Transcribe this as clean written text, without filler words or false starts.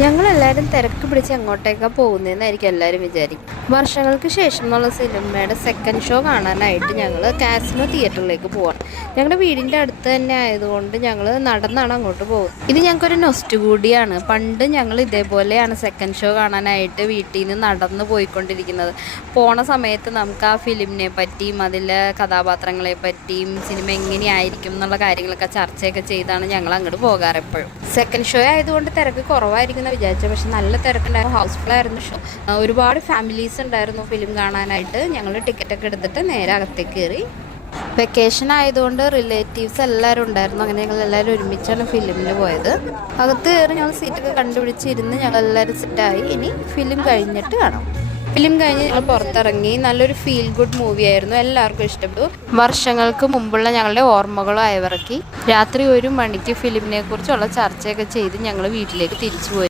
ഞങ്ങളെല്ലാവരും തിരക്ക് പിടിച്ച് എങ്ങോട്ടേക്കാണ് പോകുന്നതെന്നായിരിക്കും എല്ലാവരും വിചാരിക്കും. വർഷങ്ങൾക്ക് ശേഷം എന്നുള്ള സിനിമയുടെ സെക്കൻഡ് ഷോ കാണാനായിട്ട് ഞങ്ങൾ കാസിനോ തിയേറ്ററിലേക്ക് പോവാണ്. ഞങ്ങളുടെ വീടിൻ്റെ അടുത്ത് തന്നെ ആയതുകൊണ്ട് ഞങ്ങൾ നടന്നാണ് അങ്ങോട്ട് പോകുന്നത്. ഇത് ഞങ്ങൾക്കൊരു നൊസ്റ്റു കൂടിയാണ്. പണ്ട് ഞങ്ങൾ ഇതേപോലെയാണ് സെക്കൻഡ് ഷോ കാണാനായിട്ട് വീട്ടിൽ നിന്ന് നടന്ന് പോയിക്കൊണ്ടിരിക്കുന്നത്. പോണ സമയത്ത് നമുക്ക് ആ ഫിലിമിനെ പറ്റിയും അതിലെ കഥാപാത്രങ്ങളെ പറ്റിയും സിനിമ എങ്ങനെയായിരിക്കും എന്നുള്ള കാര്യങ്ങളൊക്കെ ചർച്ചയൊക്കെ ചെയ്താണ് ഞങ്ങൾ അങ്ങോട്ട് പോകാറ്. എപ്പോഴും സെക്കൻഡ് ഷോ ആയതുകൊണ്ട് തിരക്ക് കുറവായിരിക്കും വിചാരിച്ചു. പക്ഷെ നല്ല തിരക്കുണ്ടായിരുന്നു, ഹൗസ്ഫുൾ ആയിരുന്നു ഷോ. ഒരുപാട് ഫാമിലീസ് ഉണ്ടായിരുന്നു ഫിലിം കാണാനായിട്ട്. ഞങ്ങൾ ടിക്കറ്റൊക്കെ എടുത്തിട്ട് നേരെ അകത്തേക്ക് കയറി. വെക്കേഷൻ ആയതുകൊണ്ട് റിലേറ്റീവ്സ് എല്ലാവരും ഉണ്ടായിരുന്നു. അങ്ങനെ ഞങ്ങൾ എല്ലാവരും ഒരുമിച്ചാണ് ഫിലിമിന് പോയത്. അകത്ത് കയറി ഞങ്ങൾ സീറ്റൊക്കെ കണ്ടുപിടിച്ചിരുന്ന് ഞങ്ങൾ എല്ലാവരും സെറ്റായി. ഇനി ഫിലിം കഴിഞ്ഞിട്ട് കാണാം. ഫിലിം കഴിഞ്ഞ് ഞങ്ങൾ പുറത്തിറങ്ങി. നല്ലൊരു ഫീൽ ഗുഡ് മൂവി ആയിരുന്നു, എല്ലാവർക്കും ഇഷ്ടപ്പെട്ടു. വർഷങ്ങൾക്ക് മുമ്പുള്ള ഞങ്ങളുടെ ഓർമ്മകളും അയവിറക്കി. രാത്രി 1 മണിക്ക് ഫിലിമിനെ കുറിച്ചുള്ള ചർച്ചയൊക്കെ ചെയ്ത് ഞങ്ങൾ വീട്ടിലേക്ക് തിരിച്ചു പോയി.